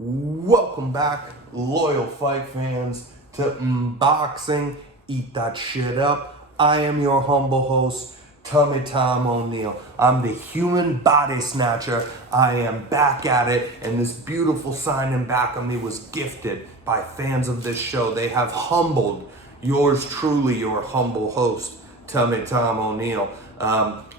Welcome back, loyal fight fans, to Unboxing. Eat that shit up. I am your humble host, Tummy Tom O'Neill. I'm the human body snatcher. I am back at it, and this beautiful sign in back of me was gifted by fans of this show. They have humbled yours truly, your humble host, Tummy Tom O'Neill.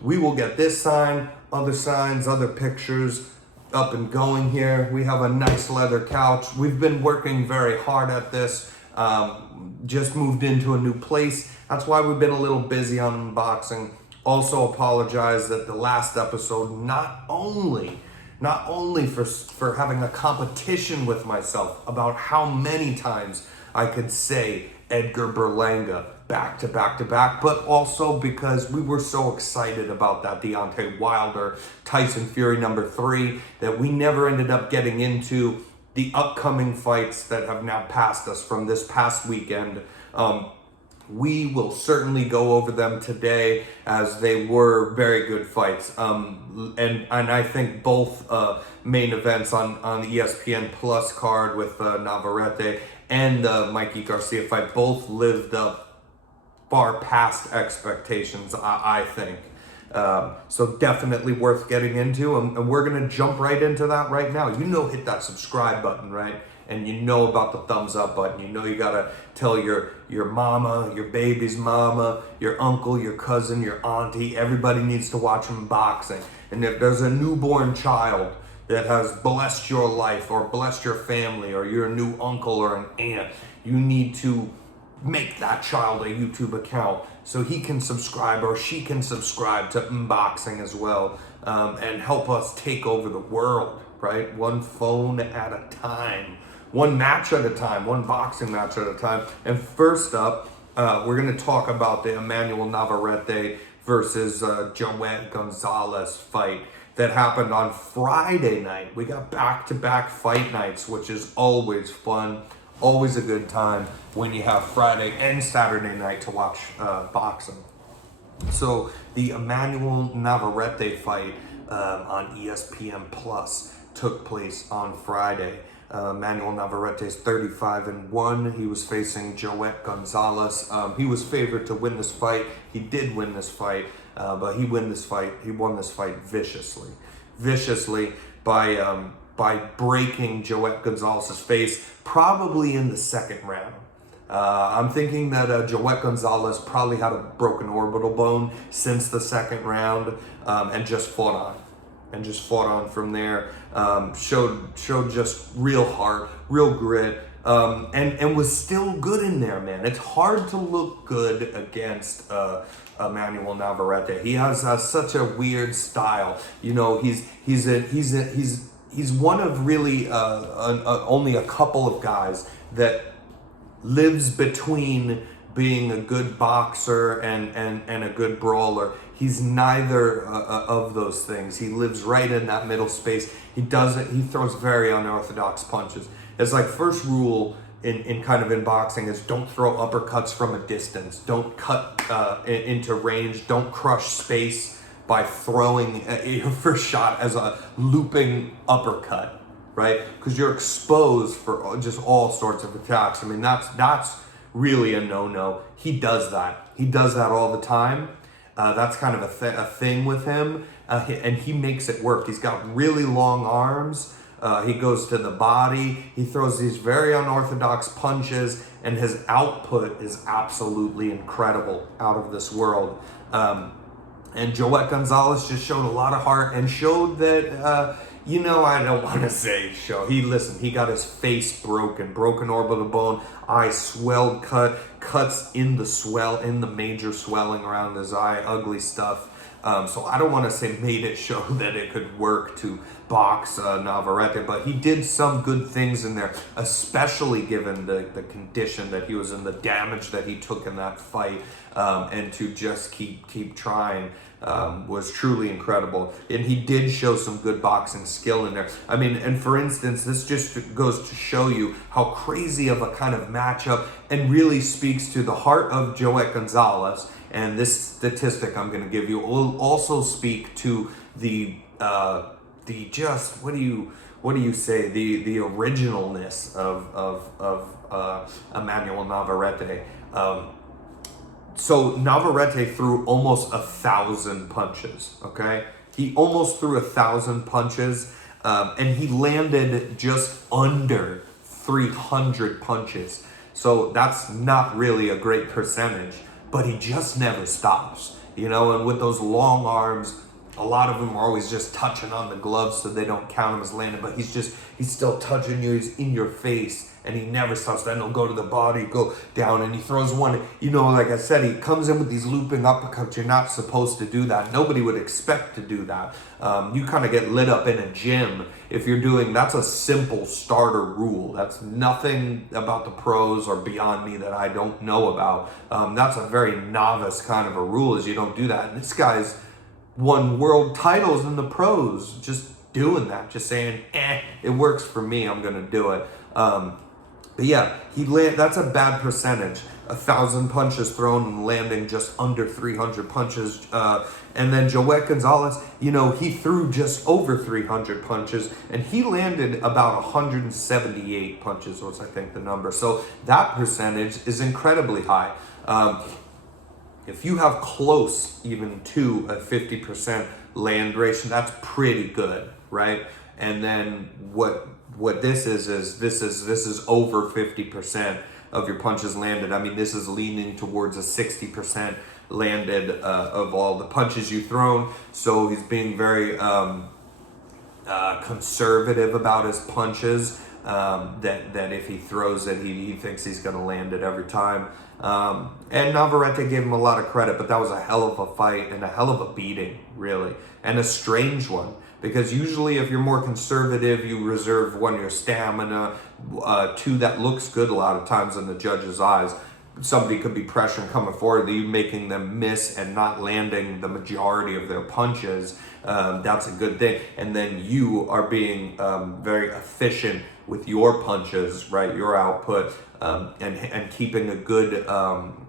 We will get this sign, other signs, other pictures up and going here. We have a nice leather couch. We've been working very hard at this. Just moved into a new place. That's why we've been a little busy on unboxing. Also apologize that the last episode, not only for having a competition with myself about how many times I could say Edgar Berlanga back to back, but also because we were so excited about that Deontay Wilder Tyson Fury number 3 that we never ended up getting into the upcoming fights that have now passed us from this past weekend. We will certainly go over them today, as they were very good fights. And I think both main events on the ESPN Plus card with Navarrete and the Mikey Garcia fight both lived up far past expectations, I think. So definitely worth getting into, and we're gonna jump right into that right now. Hit that subscribe button, right? And you know about the thumbs up button. You gotta tell your mama, your baby's mama, your uncle, your cousin, your auntie. Everybody needs to watch unboxing. And if there's a newborn child that has blessed your life or blessed your family, or you're a new uncle or an aunt, you need to make that child a YouTube account so he can subscribe or she can subscribe to unboxing as well, and help us take over the world, right? One phone at a time, one match at a time, one boxing match at a time. And first up, we're going to talk about the Emmanuel Navarrete versus Joet Gonzalez fight that happened on Friday night. We got back-to-back fight nights, which is always fun. Always a good time when you have Friday and Saturday night to watch boxing. So the Emmanuel Navarrete fight on ESPN Plus took place on Friday. Emmanuel Navarrete is 35-1. He was facing Joet Gonzalez. He was favored to win this fight. He did win this fight, but he won this fight viciously by breaking Joet Gonzalez's face, probably in the second round. I'm thinking that Joet Gonzalez probably had a broken orbital bone since the second round, and just fought on from there. Showed just real heart, real grit, and was still good in there, man. It's hard to look good against Emmanuel Navarrete. He has such a weird style. He's one of really only a couple of guys that lives between being a good boxer and a good brawler. He's neither of those things. He lives right in that middle space. He throws very unorthodox punches. It's like first rule in boxing is don't throw uppercuts from a distance. Don't cut into range. Don't crush space by throwing your first shot as a looping uppercut, right? Because you're exposed for just all sorts of attacks. I mean, that's really a no-no. He does that. He does that all the time. That's kind of a thing with him, and he makes it work. He's got really long arms. He goes to the body. He throws these very unorthodox punches, and his output is absolutely incredible, out of this world. And Joet Gonzalez just showed a lot of heart and showed that, I don't want to say show. He got his face broken orbital bone, eye swelled, cuts in the major swelling around his eye, ugly stuff. So I don't want to say made it show that it could work to box Navarrete, but he did some good things in there, especially given the condition that he was in, the damage that he took in that fight, and to just keep trying was truly incredible. And he did show some good boxing skill in there. I mean, and for instance, this just goes to show you how crazy of a kind of matchup, and really speaks to the heart of Joet Gonzalez. And this statistic I'm going to give you will also speak to the just, what do what do you say, the originalness of Emmanuel Navarrete. So Navarrete threw almost 1,000 punches. Okay, he almost threw 1,000 punches, and he landed just under 300 punches. So that's not really a great percentage, but he just never stops, you know, and with those long arms, a lot of them are always just touching on the gloves so they don't count him as landing, but he's still touching you, he's in your face, and he never stops. Then he'll go to the body, go down, and he throws one, you know, like I said, he comes in with these looping uppercuts. You're not supposed to do that. Nobody would expect to do that. You kind of get lit up in a gym if you're doing, that's a simple starter rule. That's nothing about the pros or beyond me that I don't know about. That's a very novice kind of a rule, is you don't do that. And this guy's won world titles in the pros just doing that, just saying, it works for me, I'm gonna do it. But yeah, that's a bad percentage. 1,000 punches thrown and landing just under 300 punches. And then Joet Gonzalez, you know, he threw just over 300 punches, and he landed about 178 punches was, I think, the number. So that percentage is incredibly high. If you have close even to a 50% land ratio, that's pretty good, right? And then what this is over 50% of your punches landed. I mean, this is leaning towards a 60% landed of all the punches you've thrown. So he's being very conservative about his punches. That if he throws it, he thinks he's going to land it every time. And Navarrete gave him a lot of credit, but that was a hell of a fight and a hell of a beating, really, and a strange one. Because usually if you're more conservative, you reserve, one, your stamina, two, that looks good a lot of times in the judge's eyes. Somebody could be pressuring coming forward, you making them miss and not landing the majority of their punches. That's a good thing. And then you are being very efficient with your punches, right? Your output, and keeping a good,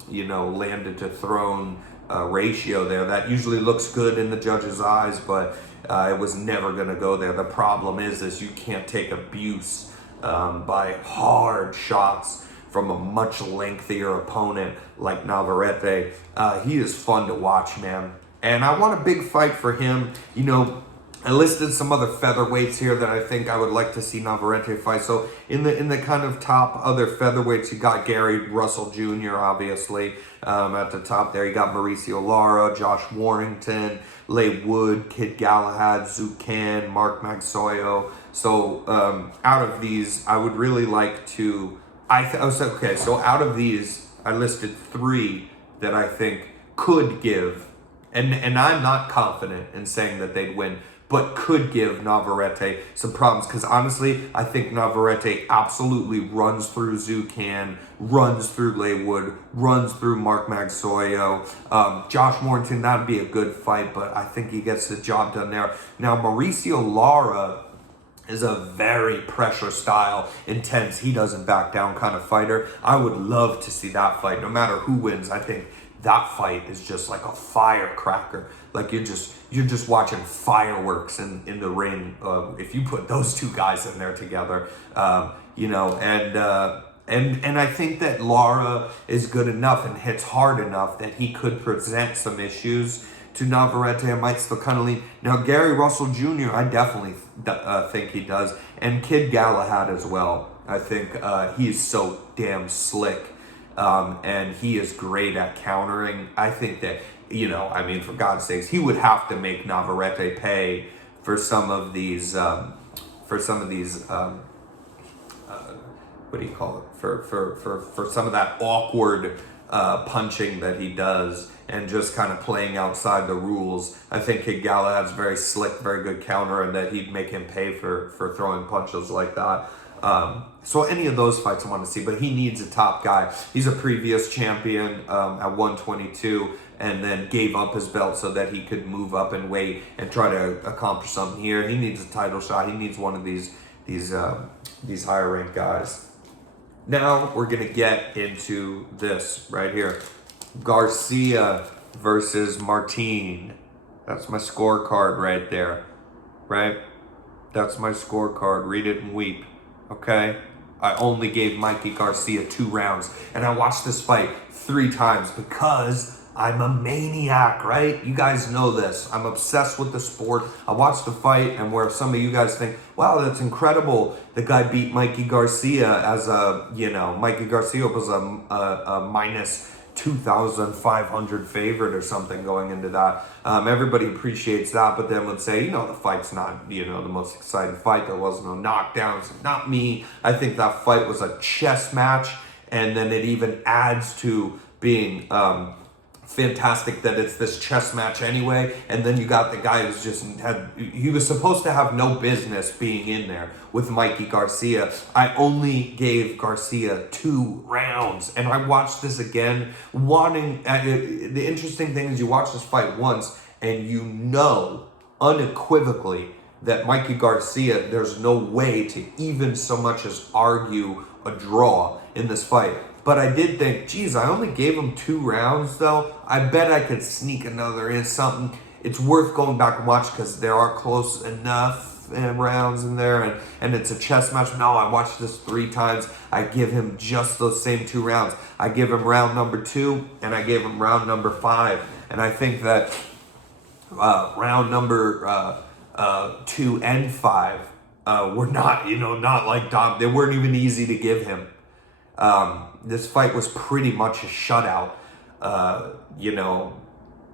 landed to thrown ratio there. That usually looks good in the judge's eyes, but it was never going to go there. The problem is you can't take abuse by hard shots from a much lengthier opponent like Navarrete. He is fun to watch, man. And I want a big fight for him. You know, I listed some other featherweights here that I think I would like to see Navarrete fight. So in the kind of top other featherweights, you got Gary Russell Jr., obviously, at the top there. You got Mauricio Lara, Josh Warrington, Leigh Wood, Kid Galahad, Zucan, Mark Magsoyo. So out of these, I would really like to... So out of these, I listed 3 that I think could give, and I'm not confident in saying that they'd win, but could give Navarrete some problems. Because honestly, I think Navarrete absolutely runs through Zucan, runs through Leigh Wood, runs through Mark Magsoyo. Josh Warrington, that'd be a good fight, but I think he gets the job done there. Now, Mauricio Lara is a very pressure style, intense, he doesn't back down kind of fighter. I would love to see that fight. No matter who wins, I think that fight is just like a firecracker. Like you're just watching fireworks in the ring. If you put those 2 guys in there together, and I think that Lara is good enough and hits hard enough that he could present some issues to Navarrete. I might still kind of lean. Now, Gary Russell Jr., I definitely think he does. And Kid Galahad as well. I think he is so damn slick. And he is great at countering. I think that, for God's sakes, he would have to make Navarrete pay for some of these, what do you call it? For some of that awkward punching that he does and just kind of playing outside the rules. I think Kid Galahad's very slick, very good counter, and that he'd make him pay for throwing punches like that. So any of those fights I want to see, but he needs a top guy. He's a previous champion at 122 and then gave up his belt so that he could move up in weight and try to accomplish something here. He needs a title shot. He needs one of these higher ranked guys. Now we're going to get into this right here. Garcia versus Martin. That's my scorecard right there, right? That's my scorecard. Read it and weep. Okay? I only gave Mikey Garcia 2 rounds. And I watched this fight 3 times because I'm a maniac, right? You guys know this. I'm obsessed with the sport. I watched the fight, and where some of you guys think, wow, that's incredible. The guy beat Mikey Garcia as a, Mikey Garcia was a minus 2,500 favorite or something going into that. Everybody appreciates that, but then would say, the fight's not, the most exciting fight. There was no knockdowns. Not me. I think that fight was a chess match, and then it even adds to being fantastic that it's this chess match anyway. And then you got the guy who's he was supposed to have no business being in there with Mikey Garcia. I only gave Garcia 2 rounds, and I watched this again the interesting thing is you watch this fight once and unequivocally that Mikey Garcia, there's no way to even so much as argue a draw in this fight. But I did think, geez, I only gave him 2 rounds, though. I bet I could sneak another in something. It's worth going back and watch because there are close enough rounds in there, and it's a chess match. No, I watched this 3 times. I give him just those same 2 rounds. I give him round number 2, and I gave him round number 5. And I think that round number 2 and 5 were not, not like Dom. They weren't even easy to give him. This fight was pretty much a shutout,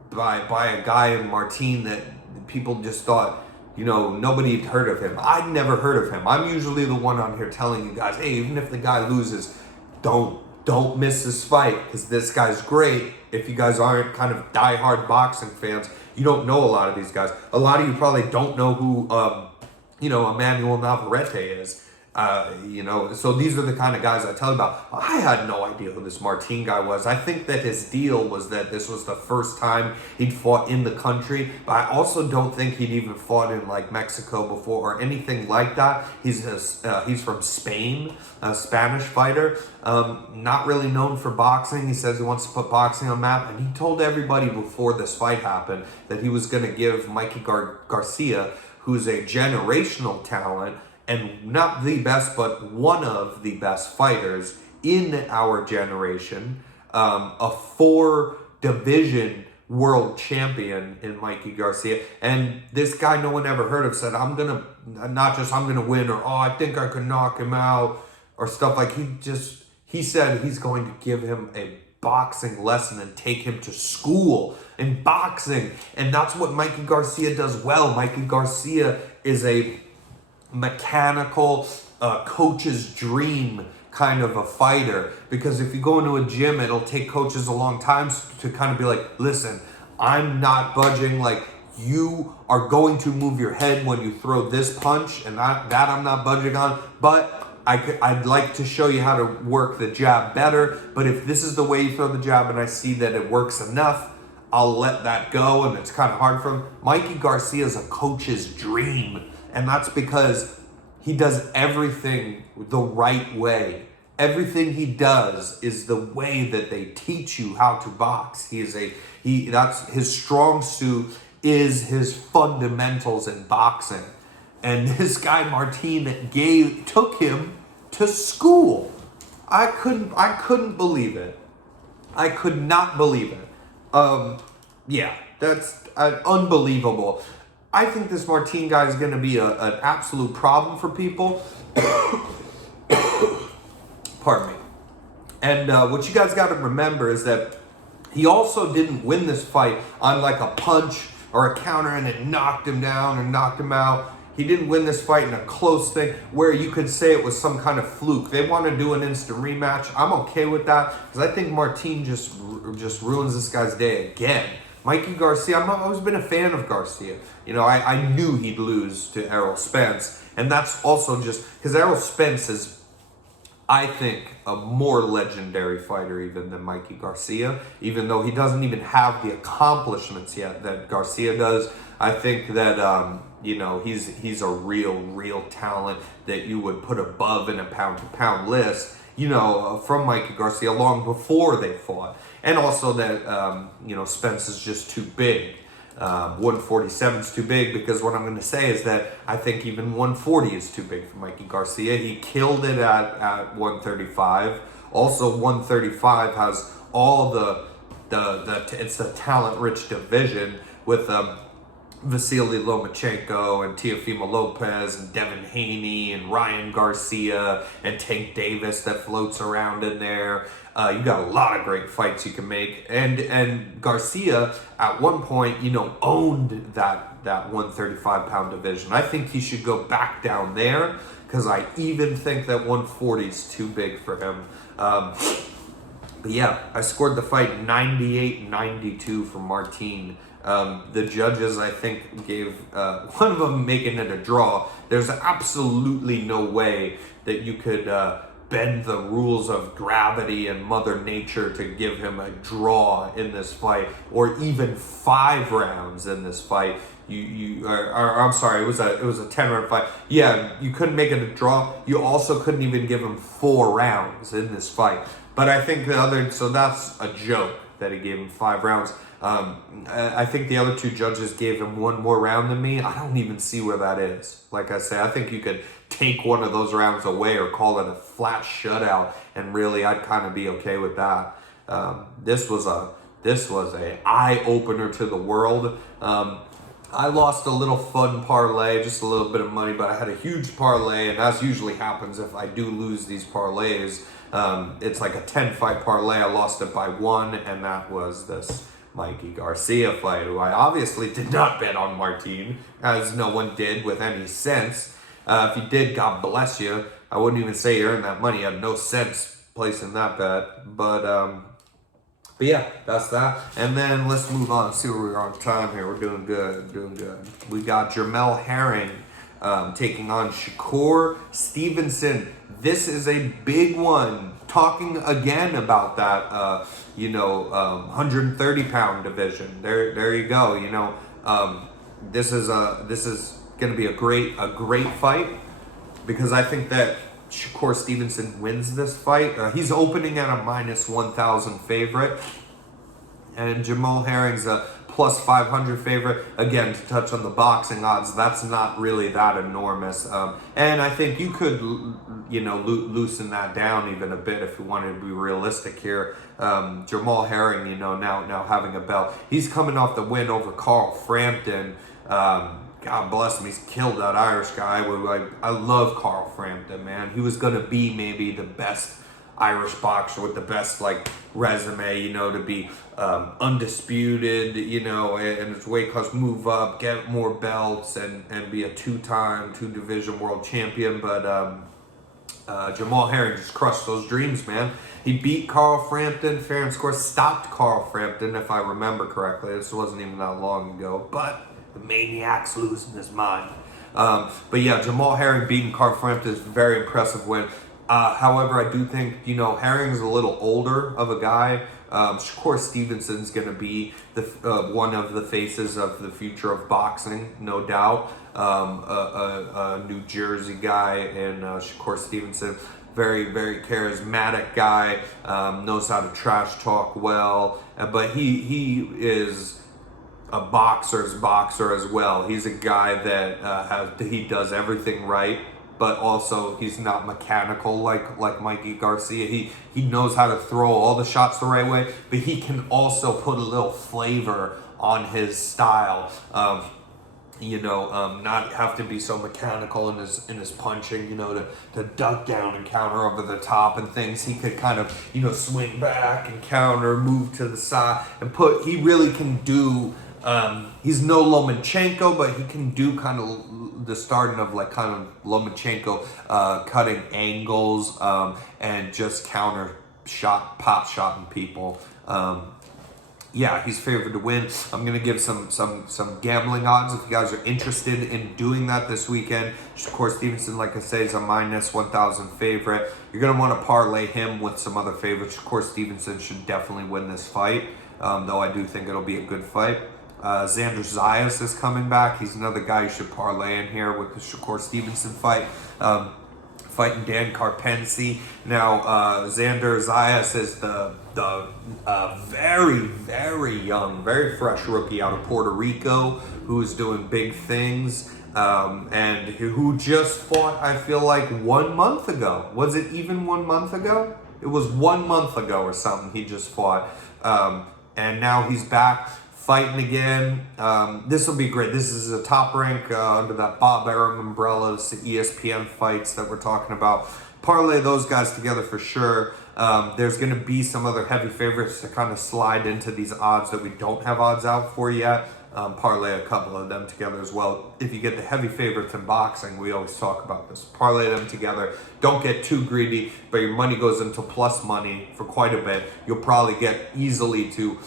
by a guy in Martin that people just thought, nobody had heard of him. I'd never heard of him. I'm usually the one on here telling you guys, hey, even if the guy loses, don't miss this fight because this guy's great. If you guys aren't kind of diehard boxing fans, you don't know a lot of these guys. A lot of you probably don't know who, Emmanuel Navarrete is. So these are the kind of guys I tell you about. I had no idea who this Martin guy was. I think that his deal was that this was the first time he'd fought in the country, but I also don't think he'd even fought in like Mexico before or anything like that. He's from Spain, a Spanish fighter, not really known for boxing. He says he wants to put boxing on the map, and he told everybody before this fight happened that he was going to give Mikey Garcia, who's a generational talent, and not the best, but one of the best fighters in our generation, a 4-division world champion in Mikey Garcia. And this guy no one ever heard of said, I'm going to win, or, I think I could knock him out, or stuff like he said he's going to give him a boxing lesson and take him to school in boxing. And that's what Mikey Garcia does well. Mikey Garcia is a mechanical coach's dream kind of a fighter, because if you go into a gym, it'll take coaches a long time to kind of be like, listen, I'm not budging, like you are going to move your head when you throw this punch, and that I'm not budging on, but I'd like to show you how to work the jab better, but if this is the way you throw the jab and I see that it works enough, I'll let that go, and it's kind of hard for him. Mikey Garcia is a coach's dream. And that's because he does everything the right way. Everything he does is the way that they teach you how to box. That's his strong suit is his fundamentals in boxing. And this guy Martin took him to school. I couldn't believe it. I could not believe it. That's unbelievable. I think this Martin guy is going to be an absolute problem for people. Pardon me. And what you guys got to remember is that he also didn't win this fight on like a punch or a counter and it knocked him down or knocked him out. He didn't win this fight in a close thing where you could say it was some kind of fluke. They want to do an instant rematch. I'm okay with that because I think Martin just ruins this guy's day again. Mikey Garcia, I've always been a fan of Garcia. I knew he'd lose to Errol Spence. And that's also just because Errol Spence is, I think, a more legendary fighter even than Mikey Garcia. Even though he doesn't even have the accomplishments yet that Garcia does. I think that, he's a real talent that you would put above in a pound-to-pound list, from Mikey Garcia long before they fought. And also that, Spence is just too big. 147 is too big, because what I'm going to say is that I think even 140 is too big for Mikey Garcia. He killed it at 135. Also, 135 has all it's a talent-rich division with Vasily Lomachenko and Teofimo Lopez and Devin Haney and Ryan Garcia and Tank Davis that floats around in there. You got a lot of great fights you can make. And Garcia, at one point, owned that 135-pound division. I think he should go back down there, because I even think that 140 is too big for him. But yeah, I scored the fight 98-92 for Martin. The judges, I think, gave one of them making it a draw. There's absolutely no way that you could bend the rules of gravity and Mother Nature to give him a draw in this fight, or even 5 rounds in this fight. I'm sorry, it was a 10-round fight. Yeah, you couldn't make it a draw. You also couldn't even give him 4 rounds in this fight. But I think so that's a joke that he gave him 5 rounds. I think the other 2 judges gave him 1 more round than me. I don't even see where that is. Like I say, I think you could take one of those rounds away or call it a flat shutout, and really I'd kind of be okay with that. This was a eye opener to the world. I lost a little fun parlay, just a little bit of money, but I had a huge parlay, and as usually happens if I do lose these parlays, it's like a 10-fight parlay. I lost it by 1, and that was this Mikey Garcia fight, who I obviously did not bet on Martin, as no one did with any sense. If you did, God bless you. I wouldn't even say you earned that money. You had no sense placing that bet. But yeah, that's that. And then let's move on. See where we are on time here. We're doing good. We got Jamel Herring taking on Shakur Stevenson. This is a big one. Talking again about that, 130-pound division. There you go. This is going to be a great fight, because I think that Shakur Stevenson wins this fight. He's opening at a -1,000 favorite, and Jamel Herring's a +500 favorite. Again, to touch on the boxing odds, that's not really that enormous. And I think you could, loosen that down even a bit if you wanted to be realistic here. Jamel Herring, now having a belt. He's coming off the win over Carl Frampton. God bless him, he's killed that Irish guy. I love Carl Frampton, man. He was going to be maybe the best Irish boxer with the best resume, to be undisputed, and his weight class, move up, get more belts, and be a 2-time, 2-division world champion. But Jamel Herring just crushed those dreams, man. He beat Carl Frampton, fair and square, stopped Carl Frampton, if I remember correctly. This wasn't even that long ago, but the maniac's losing his mind. But yeah, Jamel Herring beating Carl Frampton is a very impressive win. However, I do think, Herring's a little older of a guy. Shakur Stevenson's going to be one of the faces of the future of boxing, no doubt. A New Jersey guy, and Shakur Stevenson, very, very charismatic guy, knows how to trash talk well, but he is a boxer's boxer as well. He's a guy that he does everything right, but also he's not mechanical like Mikey Garcia. He knows how to throw all the shots the right way, but he can also put a little flavor on his style. Not have to be so mechanical in his punching, to duck down and counter over the top and things. He could kind of, swing back and counter, move to the side, and he really can do. He's no Lomachenko, but he can do kind of the starting of Lomachenko, cutting angles, and just pop shotting people. Yeah, he's favored to win. I'm gonna give some gambling odds if you guys are interested in doing that this weekend. Shakur Stevenson, like I say, is a -1,000 favorite. You're gonna want to parlay him with some other favorites. Shakur Stevenson should definitely win this fight, though I do think it'll be a good fight. Xander Zayas is coming back. He's another guy you should parlay in here with the Shakur Stevenson fight. fighting Dan Carpensi. Now, Xander Zayas is the very, very young, very fresh rookie out of Puerto Rico who is doing big things. And who just fought, I feel like, 1 month ago. Was it even 1 month ago? It was 1 month ago or something he just fought. And now he's back fighting again. This will be great. This is a top rank under that Bob Arum umbrella. It's the ESPN fights that we're talking about. Parlay those guys together for sure. There's going to be some other heavy favorites to kind of slide into these odds that we don't have odds out for yet. Parlay a couple of them together as well. If you get the heavy favorites in boxing, we always talk about this. Parlay them together. Don't get too greedy, but your money goes into plus money for quite a bit. You'll probably get easily to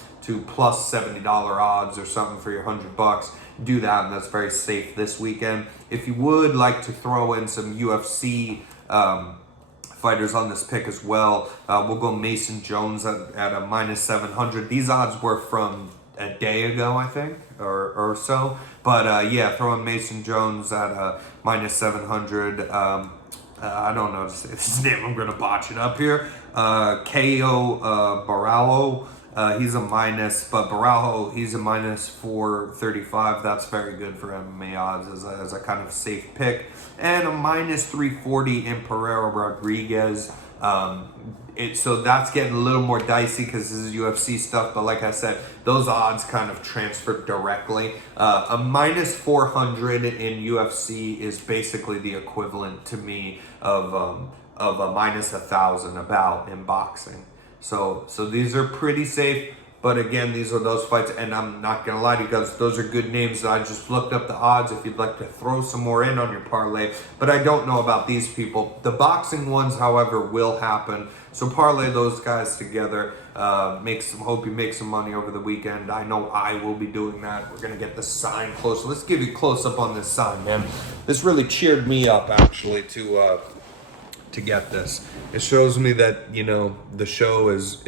plus $70 odds or something for your $100. Do that, and that's very safe this weekend. If you would like to throw in some UFC fighters on this pick as well, we'll go Mason Jones at a minus 700. These odds were from a day ago, I think, or so. But yeah, throwing Mason Jones at a minus 700. I don't know his name. I'm going to botch it up here. Ko Baralho. He's a minus, but Baralho, he's a minus 435. That's very good for MMA odds as a kind of safe pick. And a minus 340 in Pereira Rodriguez. So that's getting a little more dicey because this is UFC stuff. But like I said, those odds kind of transfer directly. A minus 400 in UFC is basically the equivalent to me of a minus 1,000 about in boxing. So these are pretty safe, but again, these are those fights, and I'm not gonna lie to you guys, those are good names. I just looked up the odds if you'd like to throw some more in on your parlay, but I don't know about these people. The boxing ones, however, will happen. So parlay those guys together. Hope you make some money over the weekend. I know I will be doing that. We're gonna get the sign close. Let's give you a close up on this sign, man. This really cheered me up actually to get this. It shows me that, you know, the show is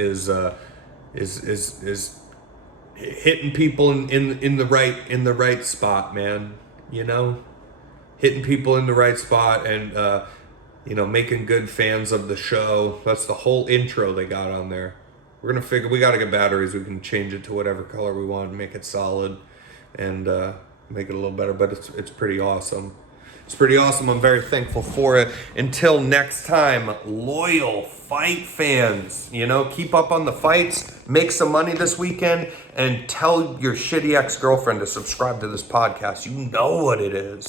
hitting people in the right spot, man. You know, hitting people in the right spot and you know, making good fans of the show. That's the whole intro they got on there. We're gonna figure we gotta get batteries. We can change it to whatever color we want, make it solid, and make it a little better. But it's pretty awesome. It's pretty awesome. I'm very thankful for it. Until next time, loyal fight fans, you know, keep up on the fights, make some money this weekend, and tell your shitty ex-girlfriend to subscribe to this podcast. You know what it is.